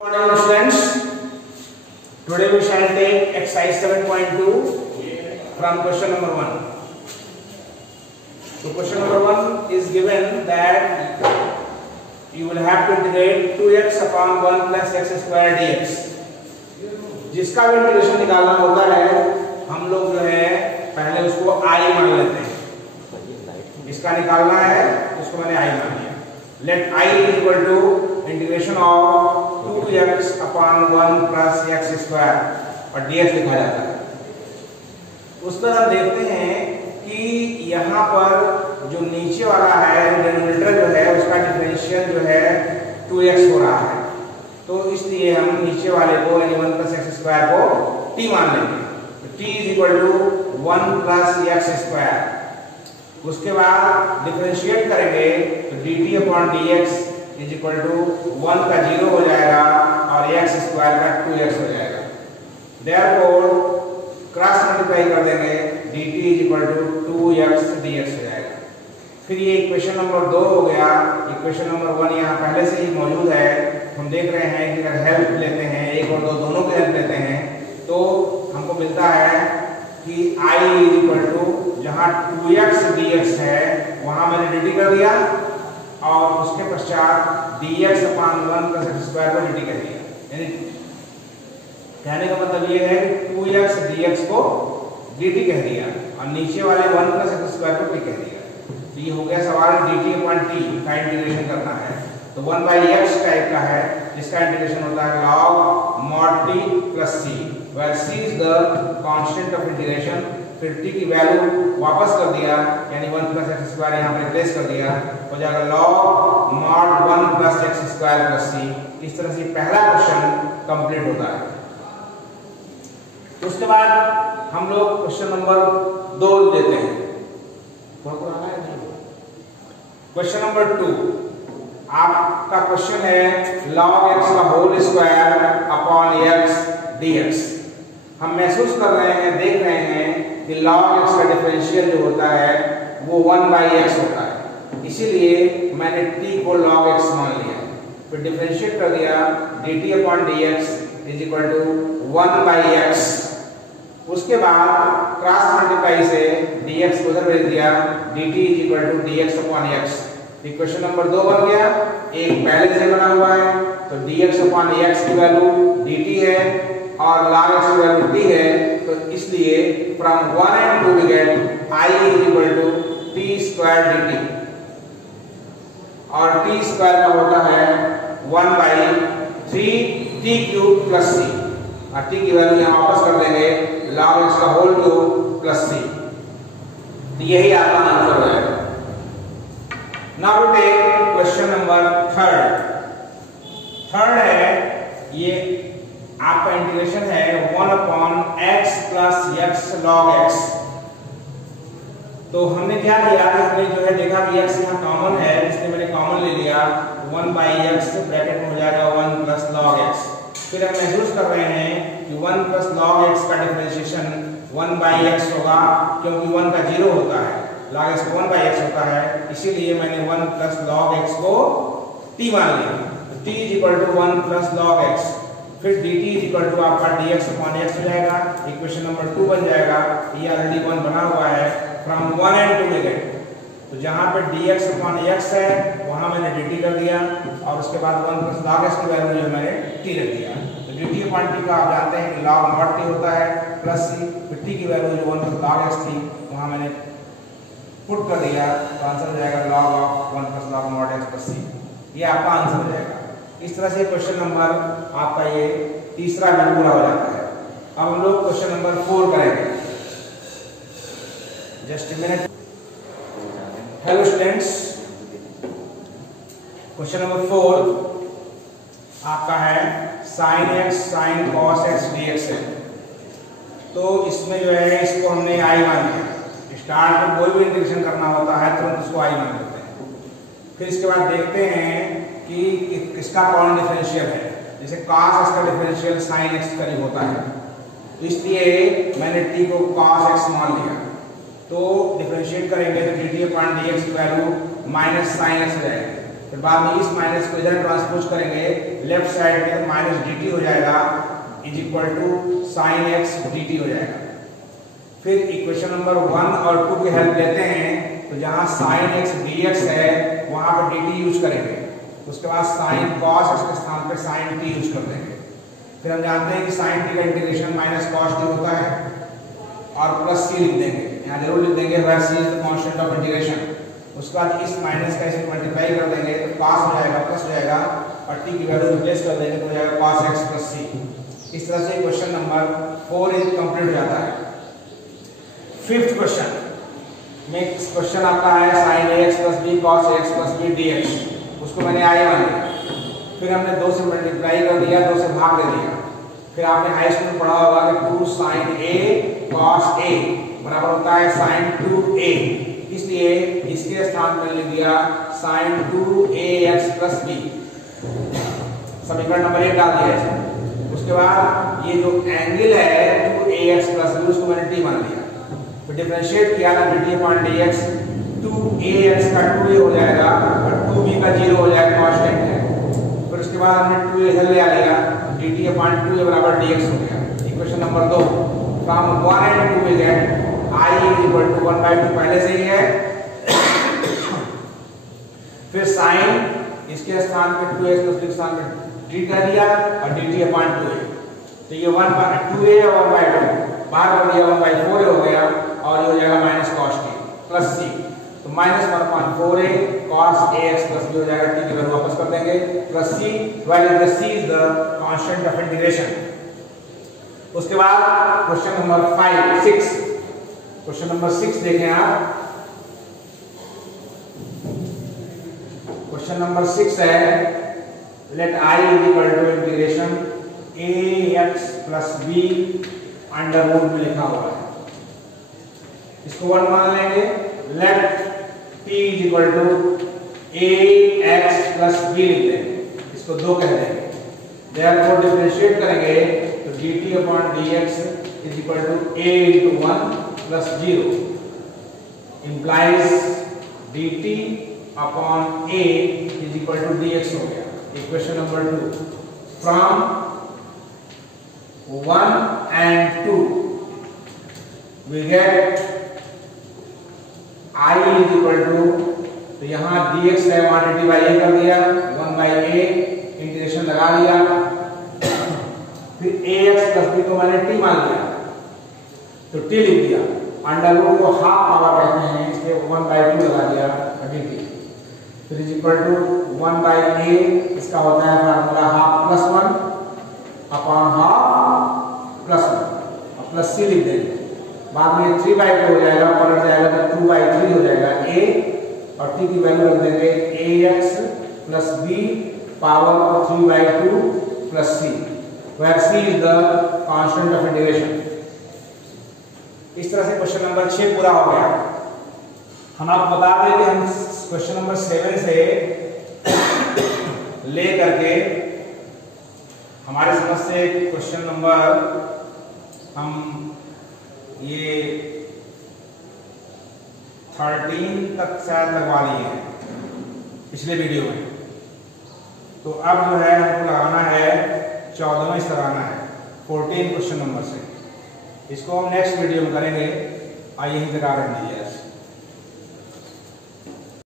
Good morning students. Today we shall take exercise 7.2 from question number 1. So question number 1 is given that you will have to integrate 2x upon 1 plus x square dx. जिसका भी integration निकालना होता है हम लोग जो है पहले उसको I मान लेते हैं. इसका निकालना है उसको मैंने I मान लिया. Let I is equal to integration of 2x upon 1 plus x square और dx लिखा जाता है. उस पर हम देखते हैं कि यहाँ पर जो नीचे वाला है डिनोमिनेटर जो है उसका डिफरेंशियल जो है 2x हो रहा है, तो इसलिए हम नीचे वाले को यानी 1 प्लस x स्क्वायर को t मान लेंगे. तो t is equal to 1 plus x square. उसके बाद डिफरेंशिएट करेंगे तो dt upon dx is equal to 1 का 0 हो जाएगा और x स्क्वायर का 2x हो जाएगा. देयरफॉर क्रॉस मल्टीप्लाई कर देंगे dt is equal to 2x dx हो जाएगा. फिर ये इक्वेशन नंबर 2 हो गया. इक्वेशन नंबर 1 यहाँ पहले से ही मौजूद है. हम देख रहे हैं कि अगर हेल्प लेते हैं 1 और 2 दोनों की हेल्प लेते हैं तो हमको मिलता है कि I इज इक्वल टू जहाँ 2x dx है वहाँ मैंने dt कर दिया और उसके पश्चात dx upon 1 plus x square को dt कर दिया. यानी कहने का मतलब ये है कि 2x dx को dt कह दिया और नीचे वाले 1 प्लस x स्क्वायर को t कह दिया. तो ये हो गया सवाल dt अपॉन t का इंटीग्रेशन करना है. तो 1 बाई x टाइप का है जिसका इंटीग्रेशन होता है log mod t plus c, where c is the constant of integration. फिर t की वैल्यू वापस कर दिया यानी 1 प्लस x स्क्वायर यहाँ पर रिप्लेस कर दिया, हो जाएगा log mod 1 plus x square plus c. इस तरह से पहला क्वेश्चन कंप्लीट होता है. तो उसके बाद हम लोग क्वेश्चन नंबर 2 देते हैं. क्वेश्चन नंबर 2 आपका क्वेश्चन है log x का whole square upon x dx. हम महसूस कर रहे हैं, देख रहे हैं कि log x का डिफरेंशियल जो होता है वो 1 बाई x होता है, इसीलिए मैंने t को log x मान लिया. फिर डिफरेंशिएट कर दिया dt upon dx is equal to 1 by x. उसके बाद क्रॉस मल्टीप्लाई से dx को उधर भेज दिया dt is equal to dx upon x. Equation number 2 बन गया. एक पहले से बना हुआ है तो dx अपॉन x की वैल्यू dt है और log x की वैल्यू t है, तो इसलिए from 1 and 2 we get I is equal to t square dt और t स्क्वायर का होता है 1 by 3 t cube plus c और t की वैल्यू यहाँ वापस कर देंगे log x का होल क्यूब प्लस c. तो यही आपका आंसर हो जाएगा. Now we take question number 3rd. Third है ये आपका इंटीग्रेशन है 1 upon x plus x log x. तो हमने क्या किया, हमने जो है देखा कि x यहाँ कॉमन है इसलिए मैंने कॉमन ले लिया 1 बाई x ब्रैकेट में हो जाएगा 1 प्लस log x. फिर हम महसूस कर रहे हैं कि 1 प्लस log x का डिफरेंशिएशन 1 बाई x होगा क्योंकि 1 का 0 होता है, log x 1 बाई x होता है, इसीलिए मैंने 1 प्लस log x को t मान लिया. t is equal to 1 plus log x. फिर dt इज इक्वल टू आपका dx अपॉन x हो जाएगा. इक्वेशन नंबर 2 बन जाएगा. ये ऑलरेडी 1 बना हुआ है. फ्रॉम 1 and 2 में गए तो जहाँ पे dx अपॉन x है वहाँ मैंने dt कर दिया और उसके बाद 1 प्लस log x की वैल्यू जो मैंने t रख दिया. तो dt अपॉन t का आप जानते हैं कि log mod t होता है प्लस c. फिर t की वैल्यू जो 1 प्लस log x थी वहाँ मैंने पुट कर दिया, तो आंसर हो जाएगा log of 1 plus log mod x plus c. ये आपका आंसर हो जाएगा. इस तरह से क्वेश्चन नंबर आपका ये तीसरा भी पूरा हो जाता है. अब हम लोग क्वेश्चन नंबर 4 करेंगे. Just a minute. Hello students, question number 4 आपका है sin x sin cos x dx है. तो इसमें जो है इसको हमने I मान लिया. स्टार्ट में कोई भी इंटीग्रेशन करना होता है तुरंत उसको I मान लेते हैं. फिर इसके बाद देखते हैं कि किसका कौन डिफरेंशियल है. जैसे cos x का डिफरेंशियल sin x करीब होता है, तो इसलिए मैंने t को cos x मान लिया. तो डिफरेंशिएट करेंगे तो dt अपॉन dx की वैल्यू माइनस sin x हो जाएगी. फिर बाद में इस माइनस को इधर ट्रांसपोज करेंगे लेफ्ट साइड में, माइनस dt हो जाएगा is equal to sine x dt हो जाएगा। फिर इक्वेशन नंबर 1 और 2 की हेल्प लेते हैं, तो जहां sin x dx है वहां पर dt यूज करेंगे, उसके बाद sin cos x के स्थान पर sin t यूज कर देंगे। फिर हम जानते हैं कि sin t का इंटीग्रेशन माइनस cos t होता है और प्लस c लिख देंगे, यहाँ जरूर लिख देंगे where c is the constant of integration। उसके बाद इस माइनस का इसे मल्टीप्लाई कर देंगे तो cos हो जाएगा प्लस हो जाएगा और t की वैल्यू रिप्लेस कर देंगे तो हो जाएगा cos x plus c। इस तरह से क्वेश्चन नंबर 4 इज कंप्लीट हो जाता है। फिफ्थ क्वेश्चन में क्वेश्चन आपका है sin ax plus b cos ax plus b dx, उसको मैंने i मान लिया, फिर हमने 2 से मल्टीप्लाई कर दिया, 2 से भाग दे दिया। फिर आपने हाई स्कूल में पढ़ा होगा कि 2 sin a cos a बराबर होता है sin 2a, इसलिए इसके स्थान पर लिख दिया sin 2ax plus b। समीकरण नंबर 1 डाल दिया है। उसके बाद ये जो एंगल है 2ax plus b उसको मैंने t मान लिया, तो डिफरेंशिएट किया ना dt upon dx, 2ax का 2a हो जाएगा और 2b का 0 हो जाएगा, कांस्टेंट है। फिर उसके बाद हमने 2a इधर ले आ लिया, dt upon 2a बराबर dx हो गया। Equation number 2 from 1 and 2 we get I is equal to 1/2 पहले से ही है। फिर sin इसके स्थान पे 2x plus के स्थान पे d कर दिया और dt upon 2a, तो ये 1/2a और 1/2 बाहर कर दिया 1/4 हो गया और ये हो जाएगा minus cos t plus c, तो minus 1/4a cos ax plus b हो जाएगा, t की वैल्यू वापस कर देंगे plus c, where c is the constant of integration. उसके बाद क्वेश्चन नंबर 6 क्वेश्चन नंबर 6 देखें आप। क्वेश्चन नंबर 6 है let I is equal to integration ax plus b under root में लिखा हुआ है, इसको 1 मान लेंगे। Let t is equal to ax plus b लिख देंगे, इसको 2 कह देंगे। देयरफॉर डिफरेंशिएट करेंगे तो dt upon dx is equal to a into 1 plus 0 implies dt upon a is equal to dx हो गया। Equation number 2 from 1 and 2 we get I is equal to, तो यहाँ dx है वहां dt by a कर दिया, 1/a integration लगा दिया, फिर ax plus b को मैंने t मान लिया तो t लिख दिया, अंडर रूट को हाफ पावर कहते हैं इसलिए 1/2 लगा दिया dt, फिर इज इक्वल टू 1/a, इसका होता है formula half plus 1 upon half plus 1 और प्लस c लिख देंगे। बाद में 3/2 हो जाएगा, पलट जाएगा तो 2/3 हो जाएगा a और t की वैल्यू रख देंगे ax plus b power 3/2 plus c, where c is the constant of integration। इस तरह से क्वेश्चन नंबर 6 पूरा हो गया। हम आपको बता दें कि हम क्वेश्चन नंबर 7 से ले करके हमारे समझ से क्वेश्चन नंबर हम ये 13 तक शायद लगवा लिए हैं पिछले वीडियो में, तो अब जो है हमको लगाना है 14वां से लगाना है 14 क्वेश्चन नंबर से। इसको हम नेक्स्ट वीडियो में करेंगे, आइए यहीं तक आ रख दीजिए।